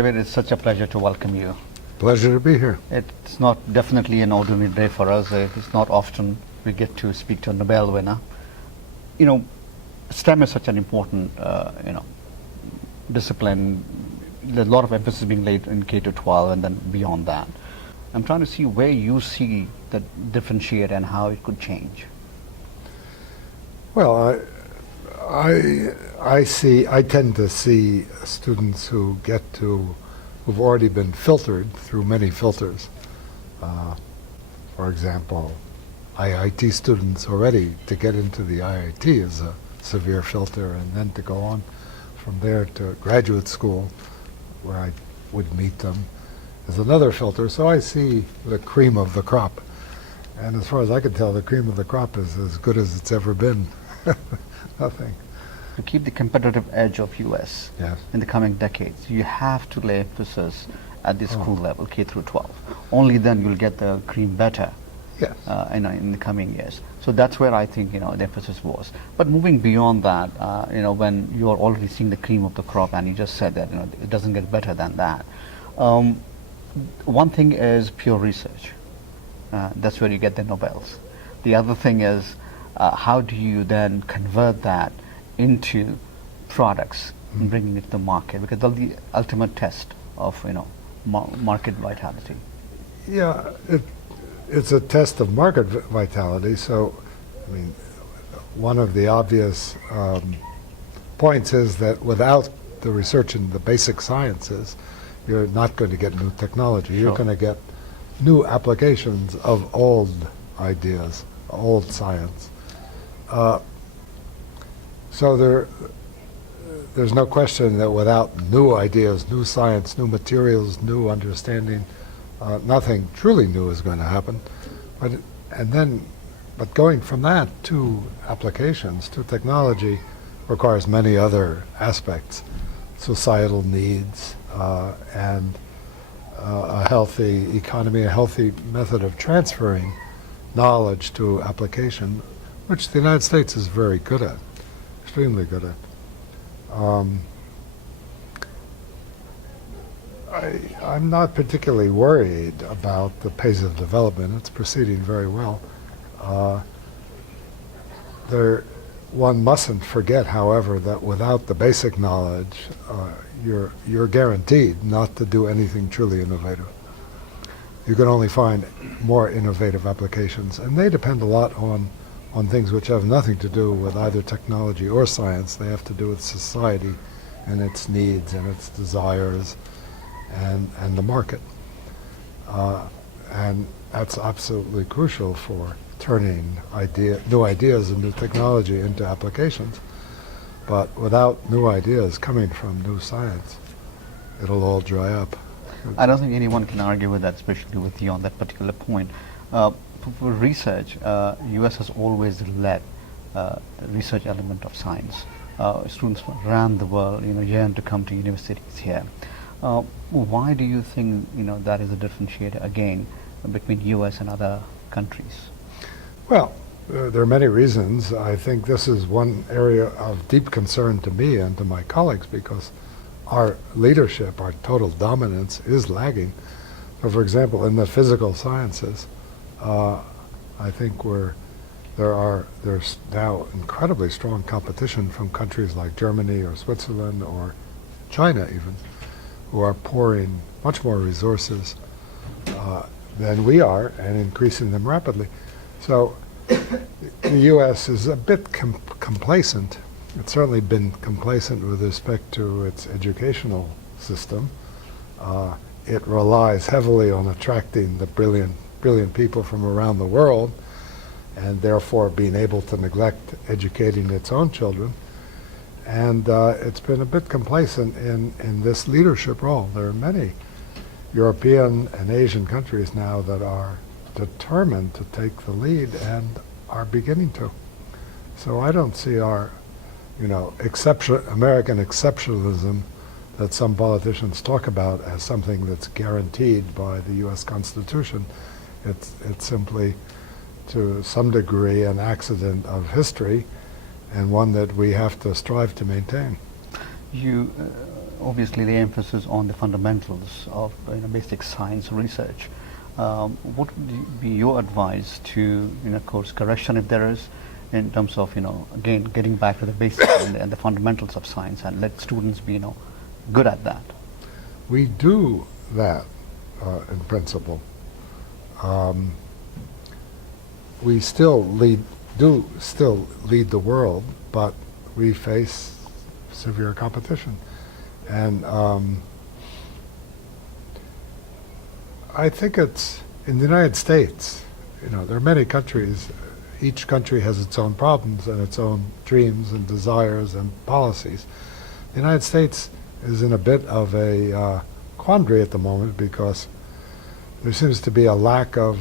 David, it's such a pleasure to welcome you. Pleasure to be here. It's not definitely an ordinary day for us. It's not often we get to speak to a Nobel winner. You know, STEM is such an important, discipline. There's a lot of emphasis being laid in K to 12 and then beyond that. I'm trying to see where you see the differentiate and how it could change. Well, I tend to see students who've already been filtered through many filters. For example, IIT students already, to get into the IIT is a severe filter, and then to go on from there to graduate school, where I would meet them, is another filter. So I see the cream of the crop. And as far as I can tell, the cream of the crop is as good as it's ever been. Nothing. To keep the competitive edge of US Yes. in the coming decades, you have to lay emphasis at the school level, K through 12. Only then you'll get the cream better. Yes. In the coming years. So that's where I think the emphasis was. But moving beyond that, when you are already seeing the cream of the crop, and you just said that it doesn't get better than that. One thing is pure research. That's where you get the Nobels. The other thing is how do you then convert that into products and bringing it to the market? Because that's the ultimate test of market vitality. Yeah. It's a test of market vitality. So, I mean, one of the obvious points is that without the research in the basic sciences, you're not going to get new technology. You're going to get new applications of old ideas, old science. So there's no question that without new ideas, new science, new materials, new understanding, nothing truly new is going to happen. But going from that to applications, to technology, requires many other aspects, societal needs, and a healthy economy, a healthy method of transferring knowledge to application, which the United States is very good at, extremely good at. I'm not particularly worried about the pace of development. It's proceeding very well. One mustn't forget, however, that without the basic knowledge, you're guaranteed not to do anything truly innovative. You can only find more innovative applications, and they depend a lot on things which have nothing to do with either technology or science. They have to do with society and its needs and its desires and the market. And that's absolutely crucial for turning new ideas and new technology into applications. But without new ideas coming from new science, it'll all dry up. I don't think anyone can argue with that, especially with you on that particular point. For research, US has always led the research element of science. Students from around the world, yearn to come to universities here. Why do you think that is a differentiator again between US and other countries? Well, there are many reasons. I think this is one area of deep concern to me and to my colleagues, because our leadership, our total dominance is lagging. So, for example, in the physical sciences, I think there's now incredibly strong competition from countries like Germany or Switzerland or China even, who are pouring much more resources than we are and increasing them rapidly. So the U.S. is a bit complacent. It's certainly been complacent with respect to its educational system. It relies heavily on attracting the brilliant people from around the world, and therefore being able to neglect educating its own children. And it's been a bit complacent in this leadership role. There are many European and Asian countries now that are determined to take the lead and are beginning to. So I don't see our, American exceptionalism that some politicians talk about as something that's guaranteed by the U.S. Constitution. It's simply, to some degree, an accident of history, and one that we have to strive to maintain. you obviously the emphasis on the fundamentals of basic science research. What would be your advice to course correction if there is, in terms of again getting back to the basics and the fundamentals of science, and let students be good at that? We do that in principle. We still lead the world, but we face severe competition. And I think it's in the United States, there are many countries, each country has its own problems and its own dreams and desires and policies. The United States is in a bit of a quandary at the moment because there seems to be a lack of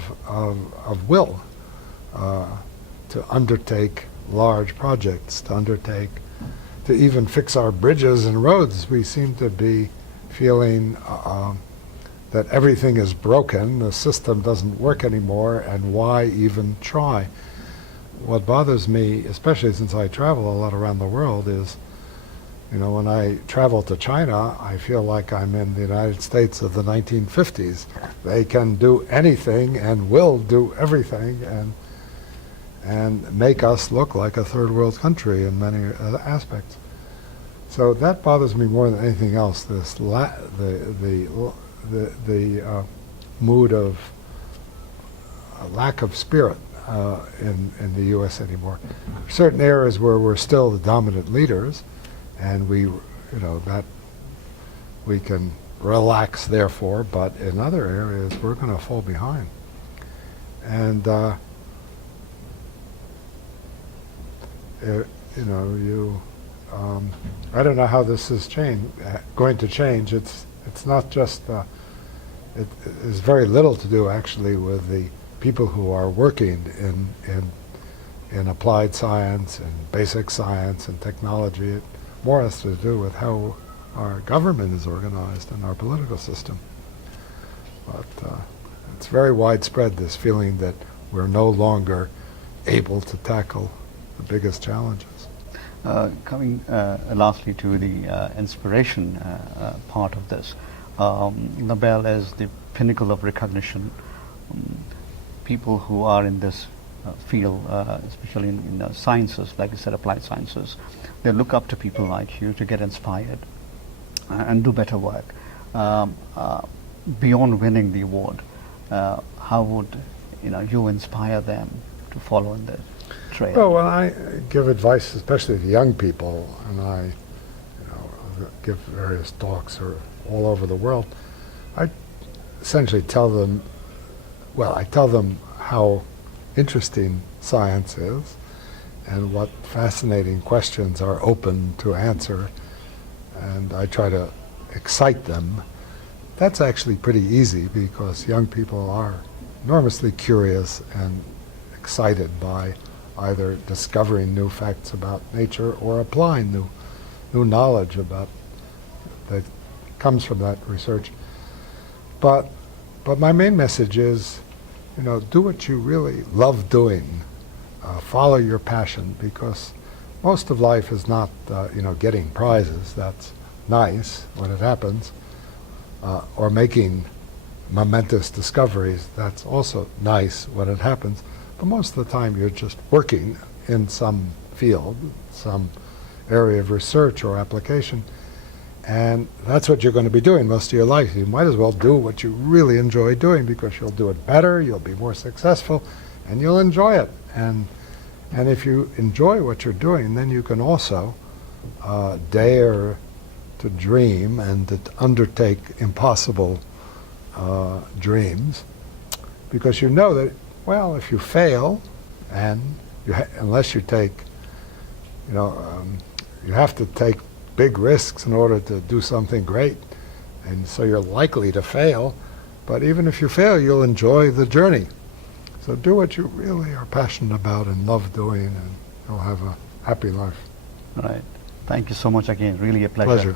will to undertake large projects, to even fix our bridges and roads. We seem to be feeling that everything is broken, the system doesn't work anymore, and why even try? What bothers me, especially since I travel a lot around the world, is when I travel to China, I feel like I'm in the United States of the 1950s. They can do anything and will do everything and make us look like a third world country in many aspects. So that bothers me more than anything else, this the mood of lack of spirit in the U.S. anymore. Certain areas where we're still the dominant leaders, and that we can relax therefore, but in other areas we're going to fall behind. And I don't know how this is going to change. It's not just it is very little to do actually with the people who are working in applied science and basic science and technology. It more has to do with how our government is organized and our political system. But it's very widespread, this feeling that we're no longer able to tackle the biggest challenges. Coming lastly to the inspiration part of this, Nobel is the pinnacle of recognition. People who are in this field, especially in sciences, like you said, applied sciences, they look up to people like you to get inspired and do better work. Beyond winning the award, how would you inspire them to follow in the trail? Well, when I give advice, especially to young people, and I give various talks all over the world, I essentially tell them, how interesting science is and what fascinating questions are open to answer, and I try to excite them. That's actually pretty easy because young people are enormously curious and excited by either discovering new facts about nature or applying new knowledge that comes from that research. But my main message is, do what you really love doing. Follow your passion, because most of life is not, getting prizes. That's nice when it happens, or making momentous discoveries. That's also nice when it happens. But most of the time you're just working in some field, some area of research or application, and that's what you're going to be doing most of your life. You might as well do what you really enjoy doing, because you'll do it better, you'll be more successful, and you'll enjoy it. And if you enjoy what you're doing, then you can also dare to dream and to undertake impossible dreams, because you know that, well, if you fail, and unless you take, you have to take big risks in order to do something great, and so you're likely to fail, but even if you fail, you'll enjoy the journey. So do what you really are passionate about and love doing, and you'll have a happy life. All right. Thank you so much again. Really a pleasure. Pleasure.